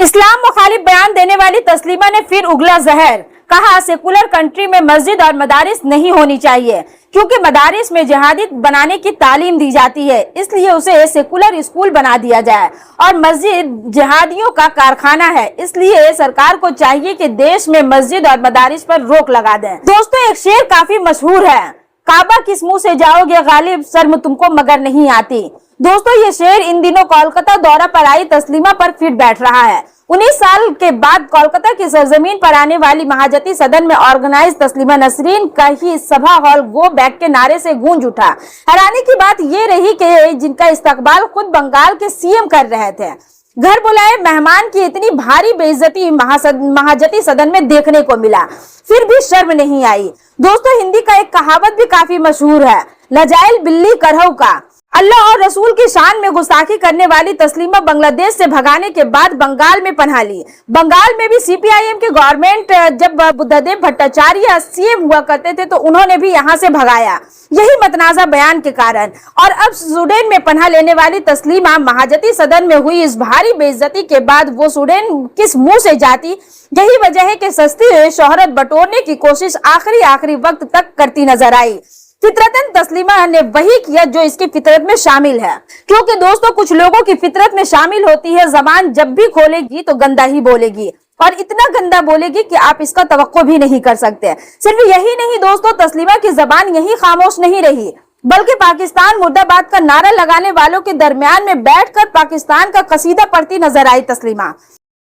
इस्लाम मुखालिफ बयान देने वाली तस्लीमा ने फिर उगला जहर। कहा सेकुलर कंट्री में मस्जिद और मदारिस नहीं होनी चाहिए क्योंकि मदारिस में जिहादी बनाने की तालीम दी जाती है, इसलिए उसे सेकुलर स्कूल बना दिया जाए। और मस्जिद जिहादियों का कारखाना है, इसलिए सरकार को चाहिए कि देश में मस्जिद और मदारिस पर रोक लगा दें। दोस्तों, एक शेर काफी मशहूर है, काबा किस मुंह से जाओगे गालिब, शर्म तुमको मगर नहीं आती। दोस्तों, ये शेर इन दिनों कोलकाता दौरा पर आई तस्लीमा पर फिट बैठ रहा है। 19 साल के बाद कोलकाता की सरजमीन पर आने वाली महाजती सदन में ऑर्गेनाइज तस्लीमा नसरीन का ही सभा हॉल गो बैक के नारे से गूंज उठा। हैरानी की बात ये रही कि जिनका इस्तकबाल खुद बंगाल के सीएम कर रहे थे, घर बुलाए मेहमान की इतनी भारी बेइज्जती महाजती सदन में देखने को मिला, फिर भी शर्म नहीं आई। दोस्तों, हिंदी का एक कहावत भी काफी मशहूर है, लजाइल बिल्ली करहु का। अल्लाह और रसूल की शान में गुस्ताखी करने वाली तस्लीमा बांग्लादेश से भगाने के बाद बंगाल में पनाह ली। बंगाल में भी सीपीआईएम के गवर्नमेंट जब बुद्धदेव भट्टाचार्य सीएम हुआ करते थे तो उन्होंने भी यहां से भगाया, यही मतनाजा बयान के कारण। और अब स्वीडन में पनाह लेने वाली तस्लीमा महाजती सदन में हुई इस भारी बेइज्जती के बाद वो स्वीडन किस मुंह से जाती। यही वजह है कि सस्ती शोहरत बटोरने की कोशिश आखिरी वक्त तक करती नजर आई। फितरतन तस्लीमा ने वही किया जो इसकी फितरत में शामिल है, क्योंकि दोस्तों कुछ लोगों की फितरत में शामिल होती है जबान जब भी खोलेगी तो गंदा ही बोलेगी, और इतना गंदा बोलेगी कि आप इसका तवक्को भी नहीं कर सकते। सिर्फ यही नहीं दोस्तों, तस्लीमा की जबान यही खामोश नहीं रही, बल्कि पाकिस्तान मुर्दाबाद का नारा लगाने वालों के दरमियान में बैठकर पाकिस्तान का कसीदा पढ़ती नजर आई।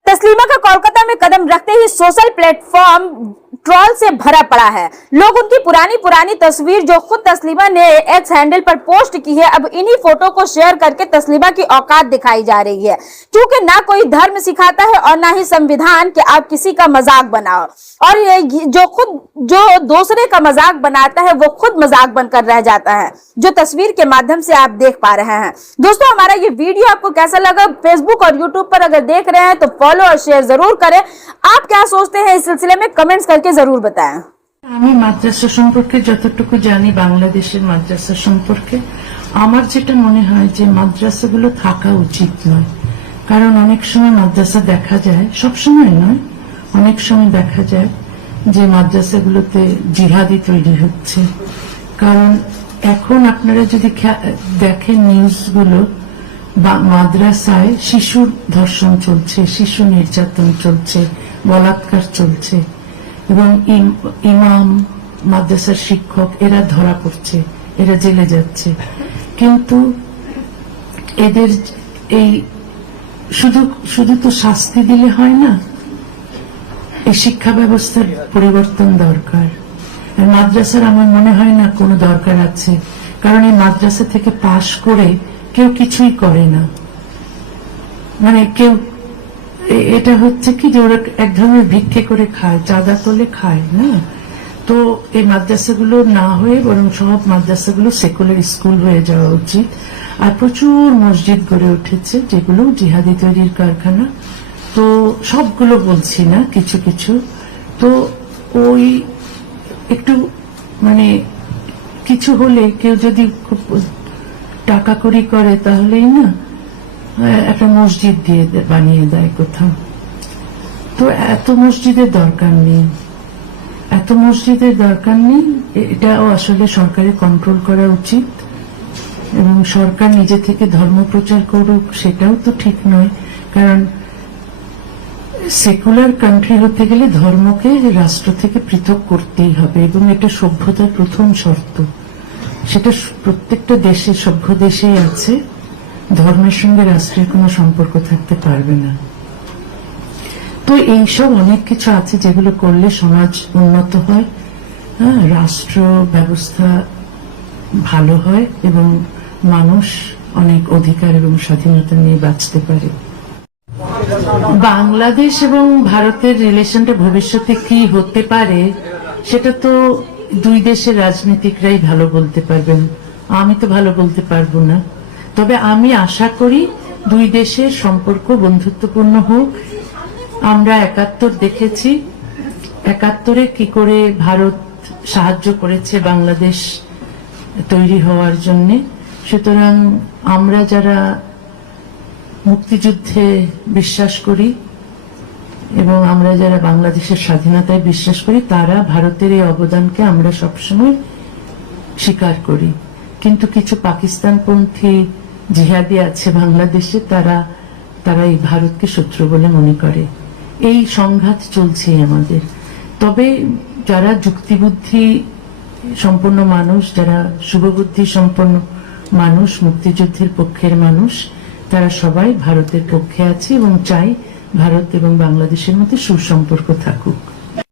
तस्लीमा का कोलकाता में कदम रखते ही सोशल प्लेटफॉर्म ट्रोल से भरा पड़ा है। लोग उनकी पुरानी तस्वीर जो खुद तस्लीमा ने एक्स हैंडल पर पोस्ट की है, अब इन्हीं फोटो को शेयर करके तस्लीमा की औकात दिखाई जा रही है, क्योंकि ना कोई धर्म सिखाता है और ना ही संविधान कि आप किसी का मजाक बनाओ। और ये जो दूसरे का मजाक बनाता है वो खुद मजाक बनकर रह जाता है, जो तस्वीर के माध्यम से आप देख पा रहे हैं। दोस्तों, हमारा ये वीडियो आपको कैसा लगा? फेसबुक और यूट्यूब पर अगर देख रहे हैं तो फॉलो और शेयर जरूर करें। आप क्या सोचते हैं इस सिलसिले में कमेंट्स करके जरूर बताएं। আমি মাদ্রাসা সম্পর্কে যতটুকু জানি, বাংলাদেশের মাদ্রাসা সম্পর্কে আমার যেটা মনে হয় যে মাদ্রাসাগুলো থাকা উচিত নয়। কারণ অনেক সময় মাদ্রাসা দেখা যায়, সব সময় নয়, অনেক সময় দেখা যায় যে মাদ্রাসাগুলোতে জিহাদি তৈরি হচ্ছে। কারণ এখন আপনারা যদি দেখেন নিউজগুলো, মাদ্রাসায় শিশুর ধর্ষণ চলছে, শিশু নির্যাতন চলছে, বলাৎকার চলছে, এবং ইমাম, মাদ্রাসার শিক্ষক এরা ধরা পড়ছে, এরা জেলে যাচ্ছে। কিন্তু এদের এই শুধু তো শাস্তি দিলে হয় না, এই শিক্ষা ব্যবস্থার পরিবর্তন দরকার। মাদ্রাসার আমার মনে হয় না কোনো দরকার আছে, কারণ এই মাদ্রাসা থেকে পাশ করে কেউ কিছুই করে না। মানে কেউ, এটা হচ্ছে কি যে ওরা এক ধরনের ভিক্ষে করে খায়, চাঁদা তোলে খায় না। তো এই মাদ্রাসাগুলো না হয়ে বরং সব মাদ্রাসাগুলো সেকুলার স্কুল হয়ে যাওয়া উচিত। আর প্রচুর মসজিদ গড়ে উঠেছে যেগুলো জিহাদি তৈরির কারখানা। তো সবগুলো বলছি না, কিছু কিছু। তো ওই একটু মানে কিছু হলে কেউ যদি খুব টাকা কড়ি করে তাহলেই না একটা মসজিদ দিয়ে বানিয়ে দেয় কোথাও। তো এত মসজিদের দরকার নেই, এত মসজিদের দরকার নেই। এটাও আসলে সরকারের কন্ট্রোল করা উচিত, এবং সরকার নিজে থেকে ধর্ম প্রচার করুক সেটাও তো ঠিক নয়। কারণ সেকুলার কান্ট্রি হতে গেলে ধর্মকে রাষ্ট্র থেকে পৃথক করতেই হবে, এবং এটা সভ্যতার প্রথম শর্ত। সেটা প্রত্যেকটা দেশে, সভ্য দেশেই আছে, ধর্মের সঙ্গে রাষ্ট্রের কোনো সম্পর্ক থাকতে পারবে না। তো এইসব অনেক কিছু আছে যেগুলো করলে সমাজ উন্নত হয়, রাষ্ট্র ব্যবস্থা ভালো হয়, এবং মানুষ অনেক অধিকার এবং স্বাধীনতা নিয়ে বাঁচতে পারে। বাংলাদেশ এবং ভারতের রিলেশনটা ভবিষ্যতে কি হতে পারে সেটা তো দুই দেশের রাজনীতিকরাই ভালো বলতে পারবেন, আমি তো ভালো বলতে পারবো না। তবে আমি আশা করি দুই দেশের সম্পর্ক বন্ধুত্বপূর্ণ হোক। আমরা 71 দেখেছি, 71-এ কি করে ভারত সাহায্য করেছে বাংলাদেশ তৈরি হওয়ার জন্য। সুতরাং আমরা যারা মুক্তিযুদ্ধে বিশ্বাস করি এবং আমরা যারা বাংলাদেশের স্বাধীনতায় বিশ্বাস করি তারা ভারতের এই অবদানকে আমরা সবসময় স্বীকার করি। কিন্তু কিছু পাকিস্তানপন্থী জিহাদি আছে বাংলাদেশে, তারা এই ভারতকে শত্রু বলে মনে করে। এই সংঘাত চলছে আমাদের। তবে যারা যুক্তিবুদ্ধি সম্পন্ন মানুষ, যারা শুভবুদ্ধি সম্পন্ন মানুষ, মুক্তিযুদ্ধের পক্ষের মানুষ, তারা সবাই ভারতের পক্ষে আছে এবং চাই ভারত এবং বাংলাদেশের মধ্যে সুসম্পর্ক থাকুক।